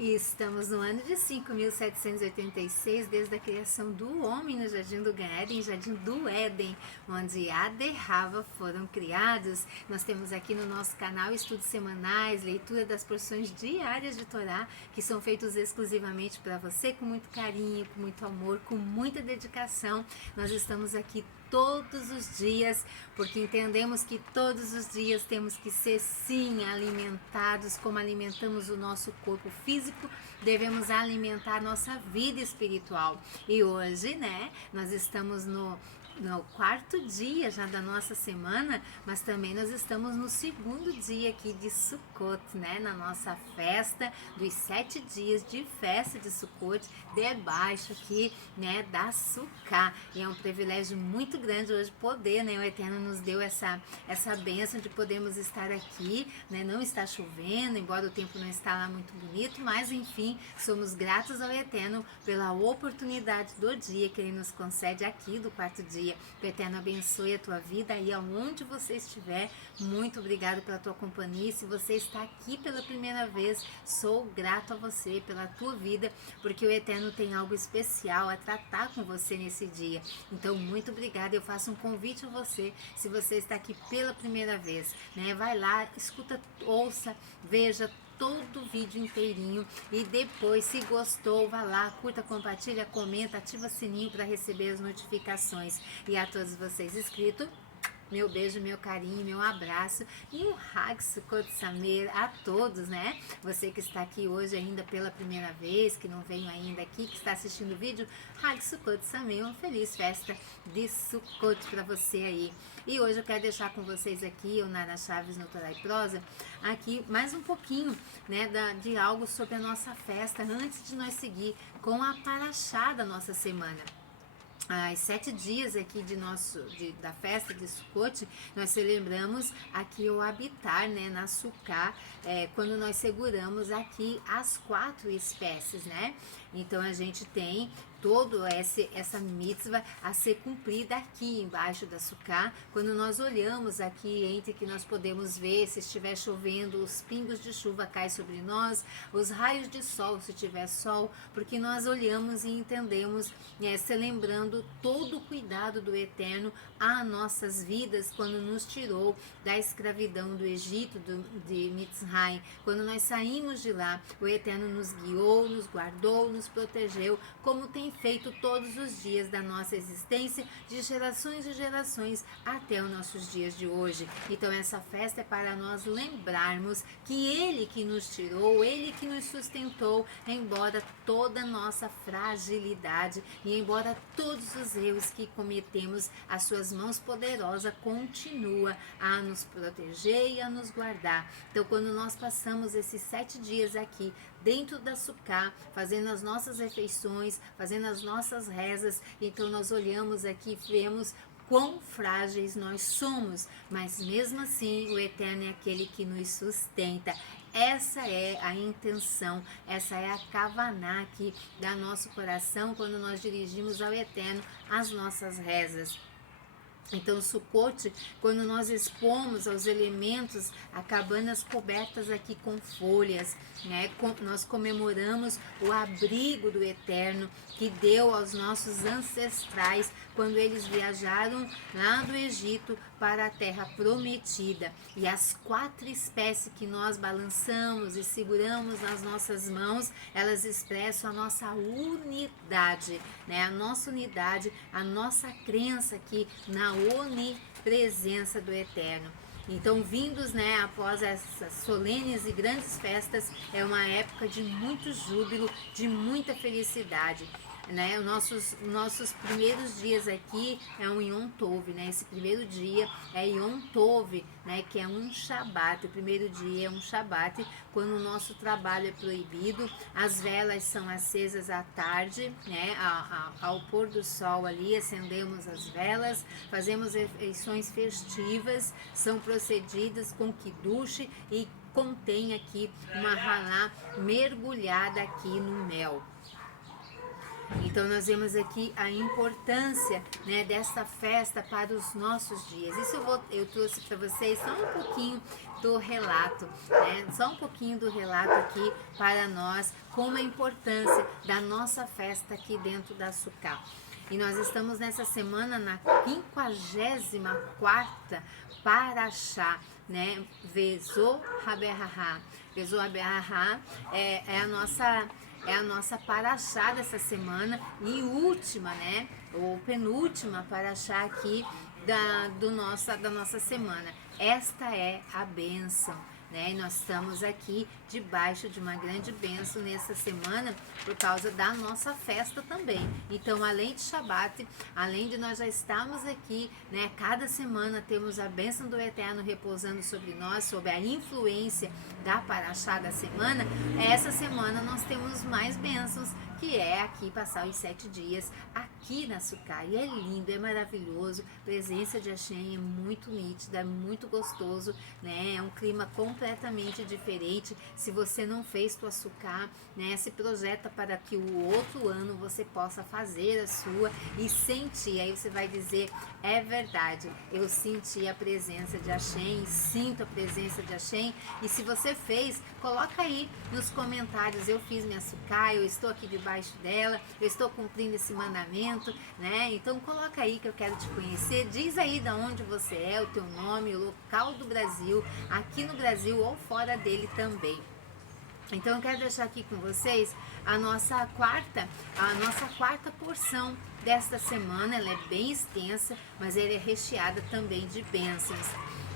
E estamos no ano de 5.786, desde a criação do homem no Jardim do Éden, Jardim do Éden, onde Adão e Rava foram criados. Nós temos aqui no nosso canal estudos semanais, leitura das porções diárias de Torá, que são feitos exclusivamente para você, com muito carinho, com muito amor, com muita dedicação. Nós estamos aqui todos os dias, porque entendemos que todos os dias temos que ser sim alimentados, como alimentamos o nosso corpo físico, devemos alimentar a nossa vida espiritual. E hoje, nós estamos no quarto dia já da nossa semana, mas também nós estamos no segundo dia aqui de Sukkot, na nossa festa dos 7 dias de festa de Sukkot, debaixo aqui, da Sukkah. E é um privilégio muito grande hoje poder, o Eterno nos deu essa bênção de podermos estar aqui, não está chovendo, embora o tempo não está lá muito bonito, mas enfim, somos gratos ao Eterno pela oportunidade do dia que Ele nos concede aqui do quarto dia. Que o Eterno abençoe a tua vida aí aonde você estiver. Muito obrigado pela tua companhia. Se você está aqui pela primeira vez, sou grato a você pela tua vida, porque o Eterno tem algo especial a tratar com você nesse dia. Então, muito obrigada. Eu faço um convite a você, se você está aqui pela primeira vez, vai lá, escuta, ouça, veja todo o vídeo inteirinho e depois, se gostou, vá lá, curta, compartilha, comenta, ativa o sininho para receber as notificações. E a todos vocês inscritos, meu beijo, meu carinho, meu abraço e um Hag Sukkot Sameach a todos, Você que está aqui hoje ainda pela primeira vez, que não veio ainda aqui, que está assistindo o vídeo, Hag Sukkot Sameach, uma feliz festa de Sukkot para você aí. E hoje eu quero deixar com vocês aqui, eu Nara Chaves no Torá e Prosa, aqui mais um pouquinho, de algo sobre a nossa festa, antes de nós seguir com a paraxá da nossa semana. As 7 dias aqui da festa de Sukkot, nós celebramos aqui o habitar, na Sukkah, quando nós seguramos aqui as 4 espécies, Então a gente tem toda essa mitzvah a ser cumprida aqui embaixo da Sukkah. Quando nós olhamos aqui, entre que nós podemos ver, se estiver chovendo, os pingos de chuva caem sobre nós, os raios de sol, se tiver sol, porque nós olhamos e entendemos, se lembrando todo o cuidado do Eterno a nossas vidas, quando nos tirou da escravidão do Egito, de Mitzrayim. Quando nós saímos de lá, o Eterno nos guiou, nos guardou, nos protegeu, como tem feito todos os dias da nossa existência, de gerações e gerações até os nossos dias de hoje. Então essa festa é para nós lembrarmos que Ele que nos tirou, Ele que nos sustentou, embora toda a nossa fragilidade e embora todos os erros que cometemos, as suas mãos poderosas continua a nos proteger e a nos guardar. Então quando nós passamos esses 7 dias aqui dentro da Sukkah, fazendo as nossas refeições, fazendo as nossas rezas, então nós olhamos aqui e vemos quão frágeis nós somos, mas mesmo assim o Eterno é aquele que nos sustenta. Essa é a intenção, essa é a kavaná aqui da nosso coração quando nós dirigimos ao Eterno as nossas rezas. Então, Sukkot, quando nós expomos aos elementos a cabanas cobertas aqui com folhas, nós comemoramos o abrigo do Eterno que deu aos nossos ancestrais quando eles viajaram lá do Egito para a terra prometida. E as 4 espécies que nós balançamos e seguramos nas nossas mãos, elas expressam a nossa unidade, a nossa unidade, a nossa crença aqui na onipresença do Eterno. Então, vindos após essas solenes e grandes festas, é uma época de muito júbilo, de muita felicidade. Nossos primeiros dias aqui é um Yom Tov, Esse primeiro dia é Yom Tov, que é um Shabat. O primeiro dia é um Shabat, quando o nosso trabalho é proibido. As velas são acesas à tarde, ao pôr do sol ali, acendemos as velas, fazemos refeições festivas, são procedidas com kiddush e contém aqui uma halá mergulhada aqui no mel. Então nós vemos aqui a importância, desta festa para os nossos dias. Isso eu trouxe para vocês só um pouquinho do relato, né? Só um pouquinho do relato aqui para nós, como a importância da nossa festa aqui dentro da Sukkah. E nós estamos nessa semana na 54ª Parashá, né? Vezô Haberahá. Vezô Haberahá é a nossa Parashá dessa semana e última, né? Ou penúltima Parashá aqui da nossa semana. Esta é a bênção, né? E nós estamos aqui debaixo de uma grande bênção nessa semana por causa da nossa festa também. Então, além de Shabat, além de nós já estarmos aqui, né? Cada semana temos a bênção do Eterno repousando sobre nós, sob a influência da Parashá da semana. Essa semana nós temos mais bênçãos, que é aqui passar os 7 dias aqui na Sukkah. E é lindo, é maravilhoso. A presença de Hashem é muito nítida, é muito gostoso, né? É um clima completamente diferente. Se você não fez tua Sukkah, né? Se projeta para que o outro ano você possa fazer a sua e sentir. Aí você vai dizer, é verdade, eu senti a presença de Hashem, sinto a presença de Hashem. E se você fez, coloca aí nos comentários, eu fiz minha Sukkah, eu estou aqui debaixo dela, eu estou cumprindo esse mandamento, né? Então coloca aí que eu quero te conhecer, diz aí de onde você é, o teu nome, o local do Brasil, aqui no Brasil ou fora dele também. Então eu quero deixar aqui com vocês a nossa quarta porção desta semana. Ela é bem extensa, mas ela é recheada também de bênçãos.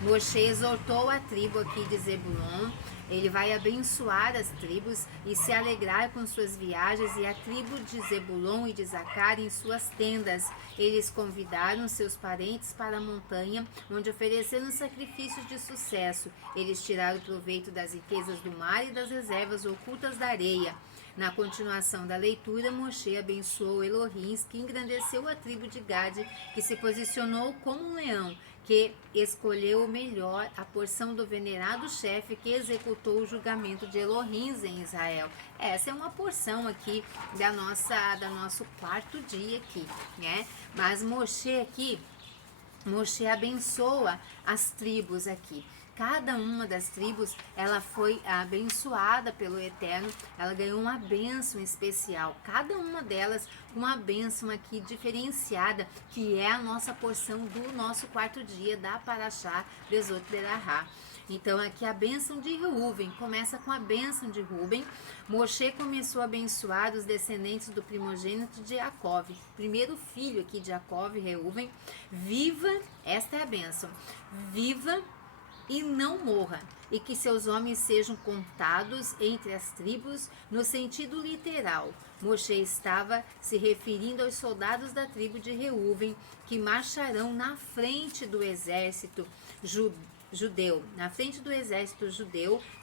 Moshe exortou a tribo aqui de Zebulon. Ele vai abençoar as tribos e se alegrar com suas viagens, e a tribo de Zebulon e de Zacar em suas tendas. Eles convidaram seus parentes para a montanha, onde ofereceram sacrifícios de sucesso. Eles tiraram proveito das riquezas do mar e das reservas ocultas da areia. Na continuação da leitura, Moshe abençoou Elohim, que engrandeceu a tribo de Gade, que se posicionou como um leão, que escolheu o melhor, a porção do venerado chefe que executou o julgamento de Elohim em Israel. Essa é uma porção aqui da nosso quarto dia aqui, né? Mas Moshe abençoa as tribos aqui. Cada uma das tribos, ela foi abençoada pelo Eterno, ela ganhou uma bênção especial. Cada uma delas uma bênção aqui diferenciada, que é a nossa porção do nosso quarto dia da Parashá Bezot Berahá. Então aqui a bênção de Reuven, começa com a bênção de Reuben. Moshe começou a abençoar os descendentes do primogênito de Jacó, primeiro filho aqui de Jacó, Reuven. Viva, esta é a bênção, viva e não morra, e que seus homens sejam contados entre as tribos no sentido literal. Moshe estava se referindo aos soldados da tribo de Reuven, que marcharão na frente do exército judeu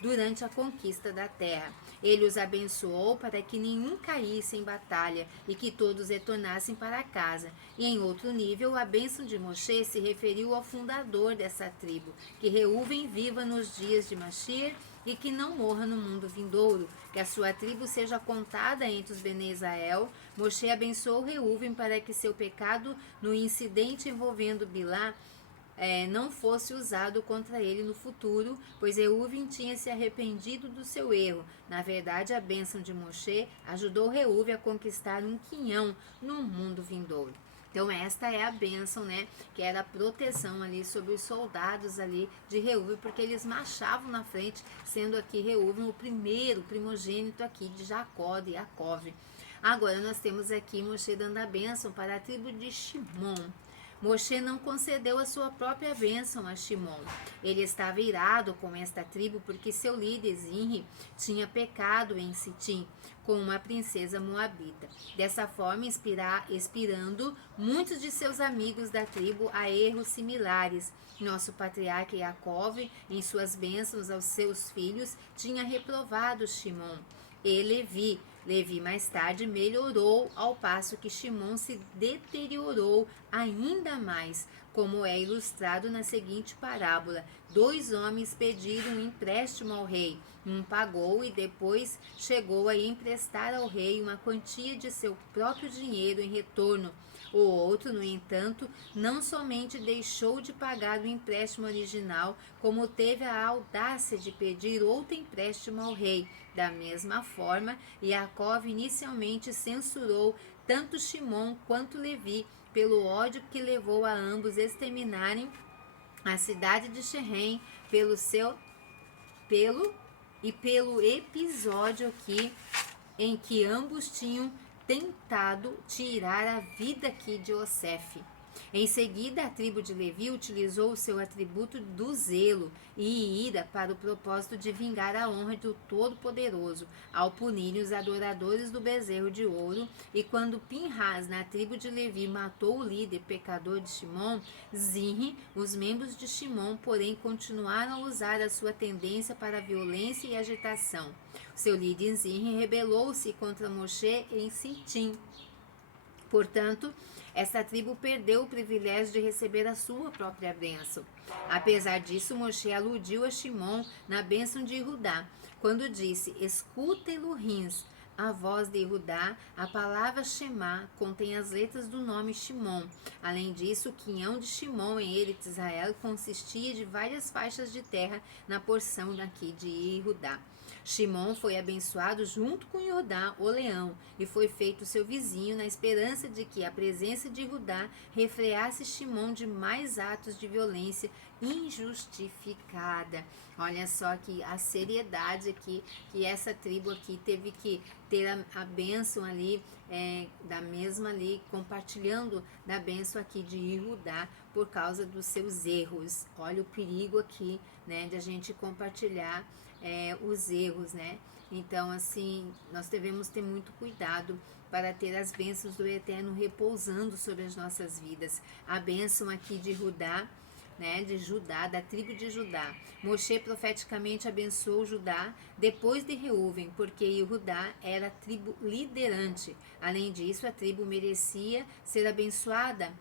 durante a conquista da terra. Ele os abençoou para que nenhum caísse em batalha e que todos retornassem para casa. E em outro nível, a bênção de Moshe se referiu ao fundador dessa tribo, que Reuven viva nos dias de Mashiach e que não morra no mundo vindouro, que a sua tribo seja contada entre os Bene Israel. Moshe abençoou Reuven para que seu pecado no incidente envolvendo Bilá não fosse usado contra ele no futuro, pois Reuven tinha se arrependido do seu erro. Na verdade, a bênção de Moshe ajudou Reuven a conquistar um quinhão no mundo vindouro. Então esta é a bênção, né, que era a proteção ali sobre os soldados ali de Reuven, porque eles marchavam na frente, sendo aqui Reuven o primogênito aqui de Jacó, de Jacó. Agora nós temos aqui Moshe dando a bênção para a tribo de Shimon. Moshe não concedeu a sua própria bênção a Shimon. Ele estava irado com esta tribo porque seu líder Zinri tinha pecado em Sitim com uma princesa moabita. Dessa forma, inspirando muitos de seus amigos da tribo a erros similares. Nosso patriarca Jacó, em suas bênçãos aos seus filhos, tinha reprovado Shimon e Levi. Levi mais tarde melhorou, ao passo que Shimon se deteriorou ainda mais, como é ilustrado na seguinte parábola. 2 homens pediram um empréstimo ao rei. Um pagou e depois chegou a emprestar ao rei uma quantia de seu próprio dinheiro em retorno. O outro, no entanto, não somente deixou de pagar o empréstimo original, como teve a audácia de pedir outro empréstimo ao rei. Da mesma forma, Jacó inicialmente censurou tanto Shimon quanto Levi, pelo ódio que levou a ambos exterminarem a cidade de Shehem pelo episódio aqui em que ambos tinham tentado tirar a vida aqui de Yosef. Em seguida, a tribo de Levi utilizou o seu atributo do zelo e ira para o propósito de vingar a honra do Todo-Poderoso, ao punir os adoradores do bezerro de ouro. E quando Pinhas, na tribo de Levi, matou o líder pecador de Shimon, Zinri, os membros de Shimon, porém, continuaram a usar a sua tendência para a violência e agitação. Seu líder Zinri rebelou-se contra Moshe em Sitim. Portanto, esta tribo perdeu o privilégio de receber a sua própria bênção. Apesar disso, Moshe aludiu a Shimon na bênção de Judá, quando disse: escutem Elohins, a voz de Judá. A palavra Shema contém as letras do nome Shimon. Além disso, o quinhão de Shimon em Eretz Israel consistia de várias faixas de terra na porção daqui de Judá. Shimon foi abençoado junto com Judá, o leão, e foi feito seu vizinho na esperança de que a presença de Judá refreasse Shimon de mais atos de violência injustificada. Olha só que a seriedade aqui, que essa tribo aqui teve que ter a bênção ali, da mesma ali, compartilhando da bênção aqui de Judá por causa dos seus erros. Olha o perigo aqui, né, de a gente compartilhar os erros, né? Então, assim, nós devemos ter muito cuidado para ter as bênçãos do Eterno repousando sobre as nossas vidas. A bênção aqui de Judá, né, de Judá, da tribo de Judá. Moshe profeticamente abençoou Judá depois de Reuven, porque Judá era a tribo liderante. Além disso, a tribo merecia ser abençoada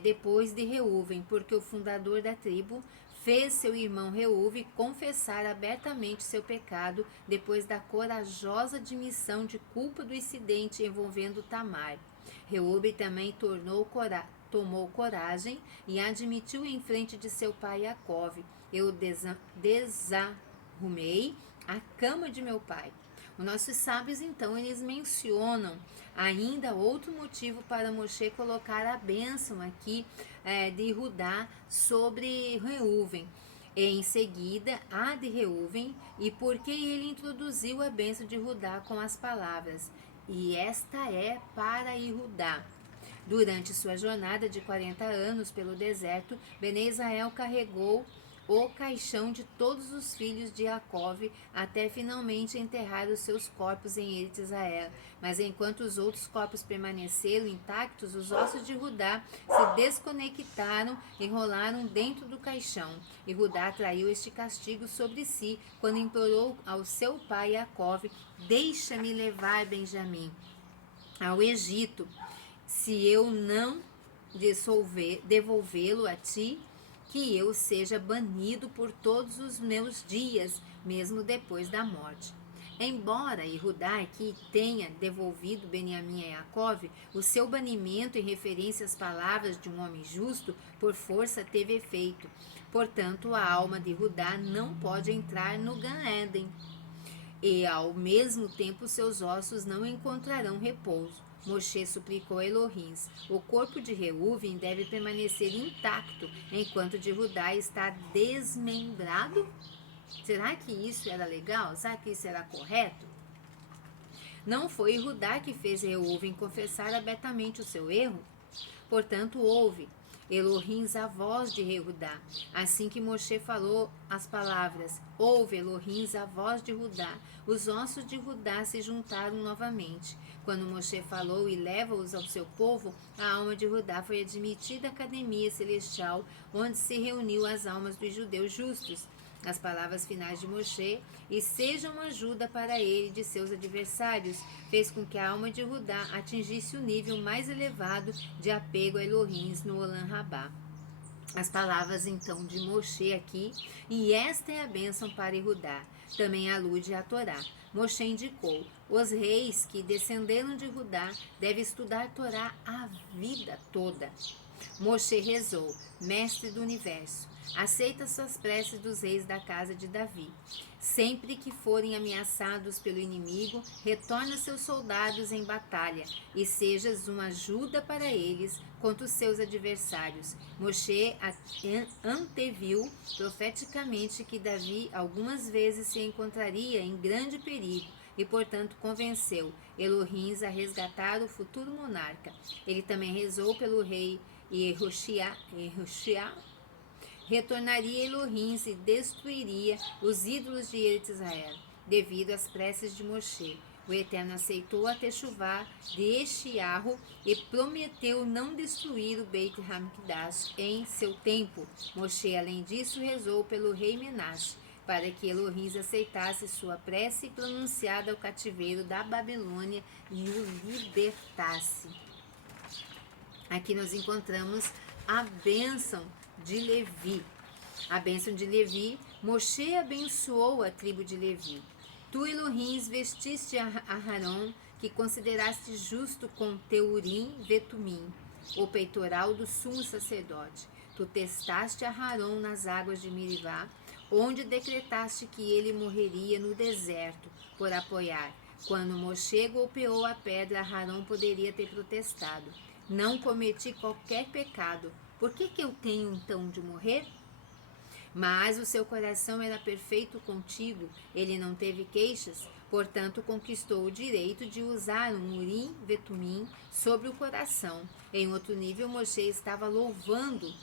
depois de Reuven, porque o fundador da tribo fez seu irmão Reuve confessar abertamente seu pecado depois da corajosa admissão de culpa do incidente envolvendo Tamar. Reuve também tomou coragem e admitiu em frente de seu pai Jacó: eu desarrumei a cama de meu pai. Os nossos sábios, então, eles mencionam ainda outro motivo para Moshe colocar a bênção aqui de Judá sobre Reuven. Em seguida, a de Reuven, e porque ele introduziu a bênção de Judá com as palavras: e esta é para Judá. Durante sua jornada de 40 anos pelo deserto, Bnei Israel carregou o caixão de todos os filhos de Jacó até finalmente enterrar os seus corpos em Eretz Israel. Mas enquanto os outros corpos permaneceram intactos, os ossos de Judá se desconectaram e rolaram dentro do caixão. E Judá traiu este castigo sobre si quando implorou ao seu pai Jacó: deixa-me levar Benjamim ao Egito, se eu não devolvê-lo a ti, que eu seja banido por todos os meus dias, mesmo depois da morte. Embora Judá aqui tenha devolvido Benjamim a Jacó, o seu banimento em referência às palavras de um homem justo, por força teve efeito. Portanto, a alma de Judá não pode entrar no Gan-Éden, e ao mesmo tempo seus ossos não encontrarão repouso. Moshe suplicou a Elohim: o corpo de Reuven deve permanecer intacto, enquanto de Judá está desmembrado? Será que isso era legal? Será que isso era correto? Não foi Judá que fez Reuven confessar abertamente o seu erro? Portanto, ouve, Elohim, a voz de Judá. Assim que Moshe falou as palavras: ouve, Elohim, a voz de Judá, os ossos de Judá se juntaram novamente. Quando Moshe falou e leva-os ao seu povo, a alma de Judá foi admitida à academia celestial, onde se reuniu as almas dos judeus justos. As palavras finais de Moshe, e seja uma ajuda para ele e de seus adversários, fez com que a alma de Judá atingisse o nível mais elevado de apego a Elohim no Olam Rabá. As palavras então de Moshe aqui: e esta é a bênção para Judá. também alude à Torá. Moshe indicou: os reis que descenderam de Judá devem estudar Torá a vida toda. Moshe rezou: Mestre do Universo, aceita suas preces dos reis da casa de Davi. Sempre que forem ameaçados pelo inimigo, retorna seus soldados em batalha e sejas uma ajuda para eles contra os seus adversários. Moshe anteviu profeticamente que Davi algumas vezes se encontraria em grande perigo e, portanto, convenceu Elohim a resgatar o futuro monarca. Ele também rezou pelo rei Yehoshua, retornaria Elohim e destruiria os ídolos de Eretz Israel, devido às preces de Moshe. O Eterno aceitou a techuvá de Eshiarro e prometeu não destruir o Beit HaMikdash em seu tempo. Moshe, além disso, rezou pelo rei Menashe, para que Elohim aceitasse sua prece pronunciada ao cativeiro da Babilônia e o libertasse. Aqui nós encontramos a bênção de Levi. A bênção de Levi: Moshe abençoou a tribo de Levi. Tu, Elohim, vestiste a Aharon, que consideraste justo com teu Urim Vetumim, o peitoral do sumo sacerdote. Tu testaste a Aharon nas águas de Mirivá, onde decretaste que ele morreria no deserto, por apoiar. Quando Moshe golpeou a pedra, Aharon poderia ter protestado: não cometi qualquer pecado, por que eu tenho então de morrer? Mas o seu coração era perfeito contigo, ele não teve queixas, portanto conquistou o direito de usar um Urim Vetumim sobre o coração. Em outro nível, Moshe estava louvando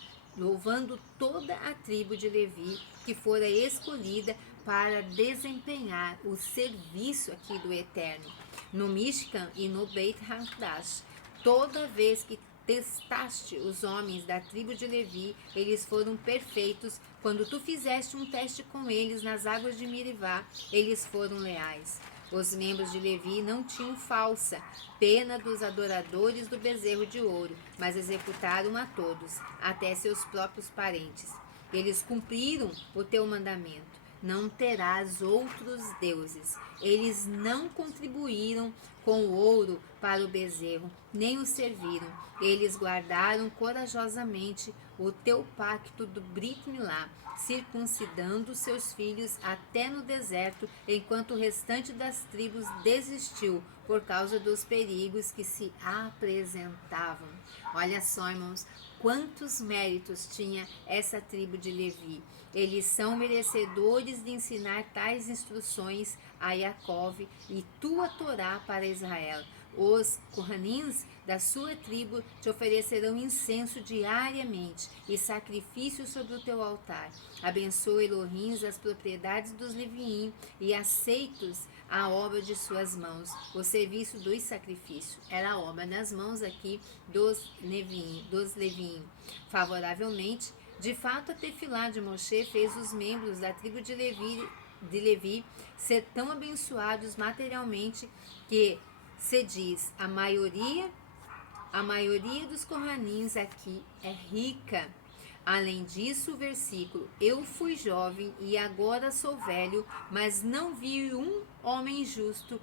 toda a tribo de Levi, que fora escolhida para desempenhar o serviço aqui do Eterno, no Mishkan e no Beit HaMikdash. Toda vez que testaste os homens da tribo de Levi, eles foram perfeitos. Quando tu fizeste um teste com eles nas águas de Mirivá, eles foram leais. Os membros de Levi não tinham falsa pena dos adoradores do bezerro de ouro, mas executaram a todos, até seus próprios parentes. Eles cumpriram o teu mandamento: não terás outros deuses. Eles não contribuíram com o ouro para o bezerro, nem o serviram. Eles guardaram corajosamente o teu pacto do Brit Milá, circuncidando seus filhos até no deserto, enquanto o restante das tribos desistiu por causa dos perigos que se apresentavam. Olha só, irmãos, quantos méritos tinha essa tribo de Levi. Eles são merecedores de ensinar tais instruções a Jacove e tua Torá para Israel. Os Kohanins da sua tribo te oferecerão incenso diariamente e sacrifício sobre o teu altar. Abençoa Elohim as propriedades dos Leviim e aceitos a obra de suas mãos. O serviço dos sacrifícios era a obra das mãos aqui dos Leviim. Favoravelmente, de fato, a tefilá de Moshe fez os membros da tribo de Levi ser tão abençoados materialmente que se diz: a maioria dos Kohanins aqui é rica. Além disso, o versículo: eu fui jovem e agora sou velho, mas não vi um homem justo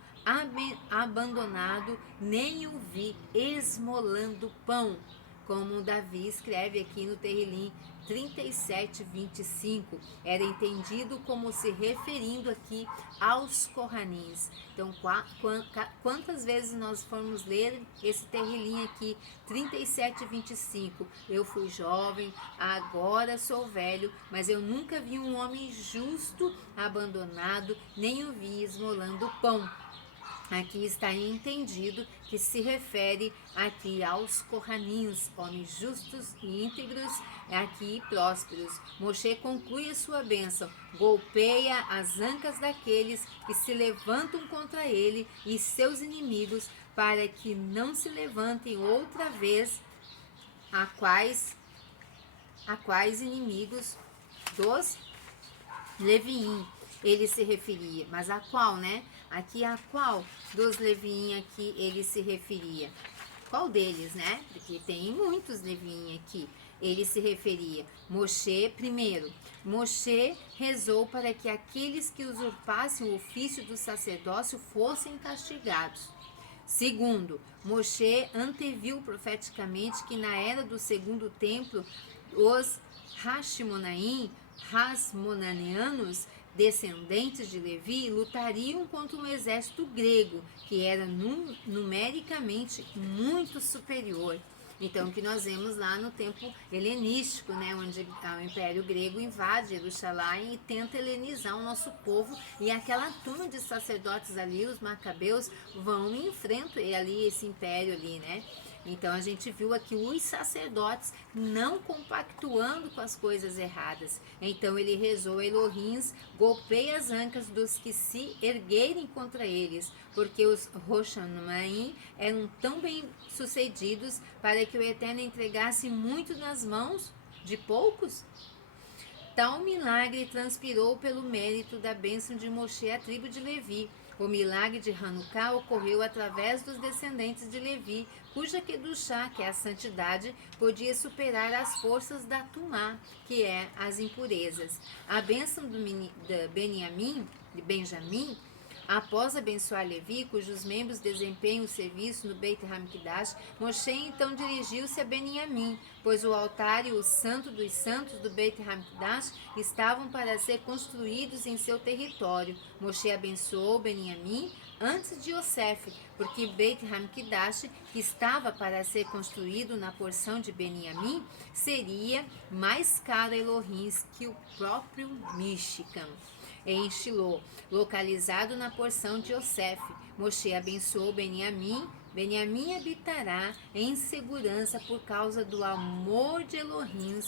abandonado, nem o vi esmolando pão, como Davi escreve aqui no Terrilim 37:25, era entendido como se referindo aqui aos Kohanins. Então, quantas vezes nós formos ler esse Terrilim aqui, 37:25, eu fui jovem, agora sou velho, mas eu nunca vi um homem justo abandonado, nem o vi esmolando pão. Aqui está entendido que se refere aqui aos Kohanins, homens justos e íntegros, aqui prósperos. Moshe conclui a sua bênção: golpeia as ancas daqueles que se levantam contra ele e seus inimigos, para que não se levantem outra vez, a quais inimigos dos Leviim ele se referia. Mas a qual, né? Aqui a qual dos Leviim aqui ele se referia? Qual deles, né? Porque tem muitos Leviim aqui. Ele se referia, primeiro, Moshe rezou para que aqueles que usurpassem o ofício do sacerdócio fossem castigados. Segundo, Moshe anteviu profeticamente que na era do segundo templo, os Hasmonaneanos, descendentes de Levi, lutariam contra um exército grego, que era numericamente muito superior. Então, o que nós vemos lá no tempo helenístico, né, onde o Império Grego invade Jerusalém e tenta helenizar o nosso povo, e aquela turma de sacerdotes ali, os macabeus, vão e enfrentam ali esse império ali, né? Então a gente viu aqui os sacerdotes não compactuando com as coisas erradas. Então ele rezou: Elohim, golpeia as ancas dos que se erguerem contra eles, porque os Roshanaim eram tão bem sucedidos para que o Eterno entregasse muito nas mãos de poucos. Tal milagre transpirou pelo mérito da bênção de Moshe à tribo de Levi. O milagre de Hanukkah ocorreu através dos descendentes de Levi, cuja Kedushá, que é a santidade, podia superar as forças da Tumá, que é as impurezas. A bênção de Benjamim, após abençoar Levi, cujos membros desempenham o serviço no Beit HaMikdash, Moshe então dirigiu-se a Beniamim, pois o altar e o santo dos santos do Beit HaMikdash estavam para ser construídos em seu território. Moshe abençoou Beniamim antes de Yosef, porque Beit HaMikdash, que estava para ser construído na porção de Beniamim, seria mais caro a Elohim que o próprio Mishkan. Em Shiló, localizado na porção de Yosef, Moshe abençoou Beniamim. Beniamim habitará em segurança por causa do amor de Elohim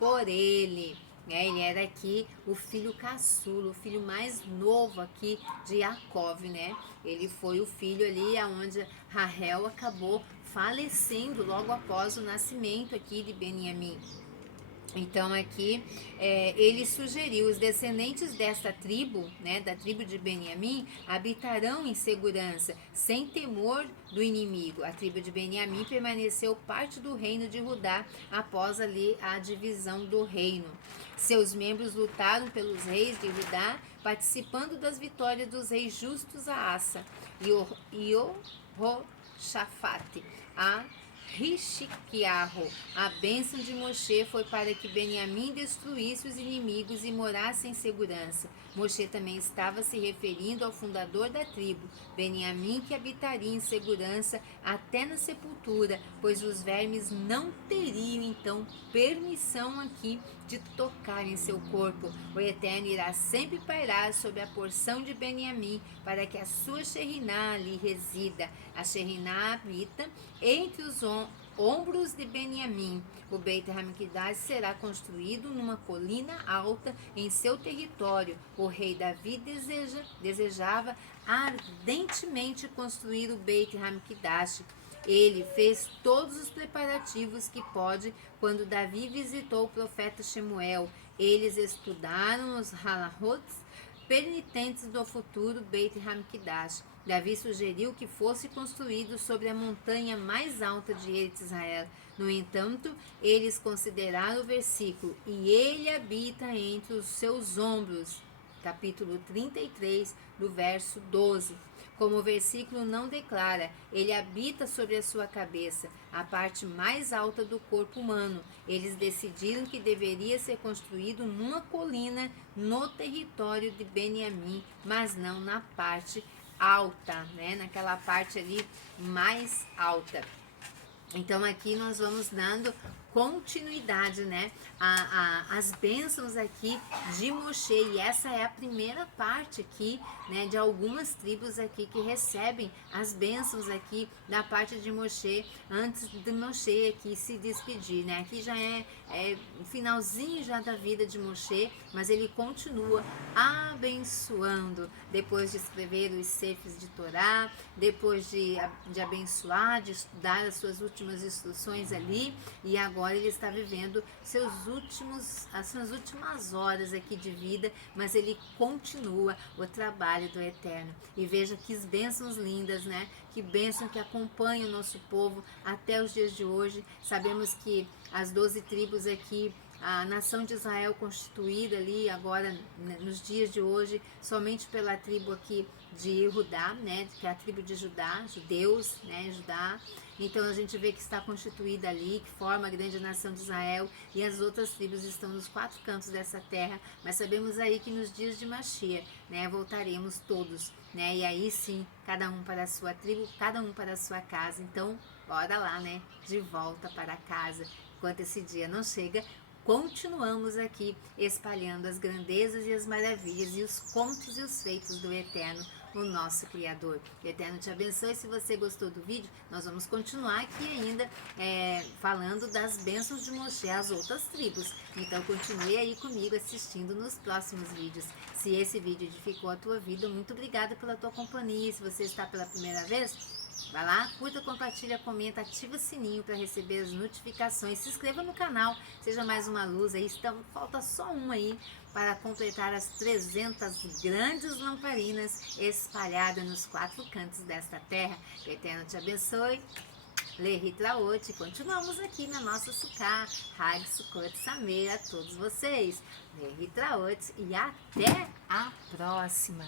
por ele. Ele era aqui o filho caçula, o filho mais novo aqui de Jacó, né? Ele foi o filho ali onde Rahel acabou falecendo logo após o nascimento aqui de Beniamim. Então aqui ele sugeriu: os descendentes desta tribo, né, da tribo de Beniamim, habitarão em segurança, sem temor do inimigo. A tribo de Beniamim permaneceu parte do reino de Judá após ali a divisão do reino. Seus membros lutaram pelos reis de Judá, participando das vitórias dos reis justos a Asa e o Roshafate, a Rishiquiarro. A bênção de Moshe foi para que Beniamim destruísse os inimigos e morasse em segurança. Moshe também estava se referindo ao fundador da tribo, Beniamim, que habitaria em segurança até na sepultura, pois os vermes não teriam então permissão aqui de tocar em seu corpo. O Eterno irá sempre pairar sobre a porção de Beniamim, para que a sua Sheriná ali resida. A Sheriná habita entre os ombros de Beniamim. O Beit HaMikdash será construído numa colina alta em seu território. O rei Davi desejava ardentemente construir o Beit HaMikdash. Ele fez todos os preparativos que pôde quando Davi visitou o profeta Shemuel. Eles estudaram os halahots penitentes do futuro Beit HaMikdash. Davi sugeriu que fosse construído sobre a montanha mais alta de Eretz Israel. No entanto, eles consideraram o versículo: e ele habita entre os seus ombros, capítulo 33, do verso 12. Como o versículo não declara, ele habita sobre a sua cabeça, a parte mais alta do corpo humano. Eles decidiram que deveria ser construído numa colina no território de Beniamim, mas não na parte alta, né? Naquela parte ali mais alta. Então aqui nós vamos dando continuidade, né, as bênçãos aqui de Moshe, e essa é a primeira parte aqui, né, de algumas tribos aqui que recebem as bênçãos aqui da parte de Moshe, antes de Moshe aqui se despedir, né, aqui já é o finalzinho já da vida de Moshe, mas ele continua abençoando, depois de escrever os sefes de Torá, depois de abençoar, de dar as suas últimas instruções ali, e agora ele está vivendo as suas últimas horas aqui de vida, mas ele continua o trabalho do Eterno. E veja que bênçãos lindas, né? Que bênção que acompanha o nosso povo até os dias de hoje. Sabemos que as 12 tribos aqui, a nação de Israel constituída ali agora, nos dias de hoje, somente pela tribo aqui de Judá, né, que é a tribo de Judá, judeus, né, Judá. Então a gente vê que está constituída ali, que forma a grande nação de Israel, e as outras tribos estão nos 4 cantos dessa terra, mas sabemos aí que nos dias de Machia, né, voltaremos todos, né, e aí sim, cada um para a sua tribo, cada um para a sua casa. Então, bora lá, né, de volta para casa. Enquanto esse dia não chega, continuamos aqui espalhando as grandezas e as maravilhas e os contos e os feitos do Eterno, o nosso Criador. O Eterno te abençoe. Se você gostou do vídeo, nós vamos continuar aqui ainda falando das bênçãos de Moshe às outras tribos. Então continue aí comigo assistindo nos próximos vídeos. Se esse vídeo edificou a tua vida, muito obrigada pela tua companhia. Se você está pela primeira vez, vai lá, curta, compartilha, comenta, ativa o sininho para receber as notificações, se inscreva no canal, seja mais uma luz aí, falta só uma aí para completar as 300 grandes lamparinas espalhadas nos 4 cantos desta terra. Que o Eterno te abençoe. Lehitraot, continuamos aqui na nossa Sukkah, Hag Sukkot Sameach a todos vocês. Lehitraot e até a próxima!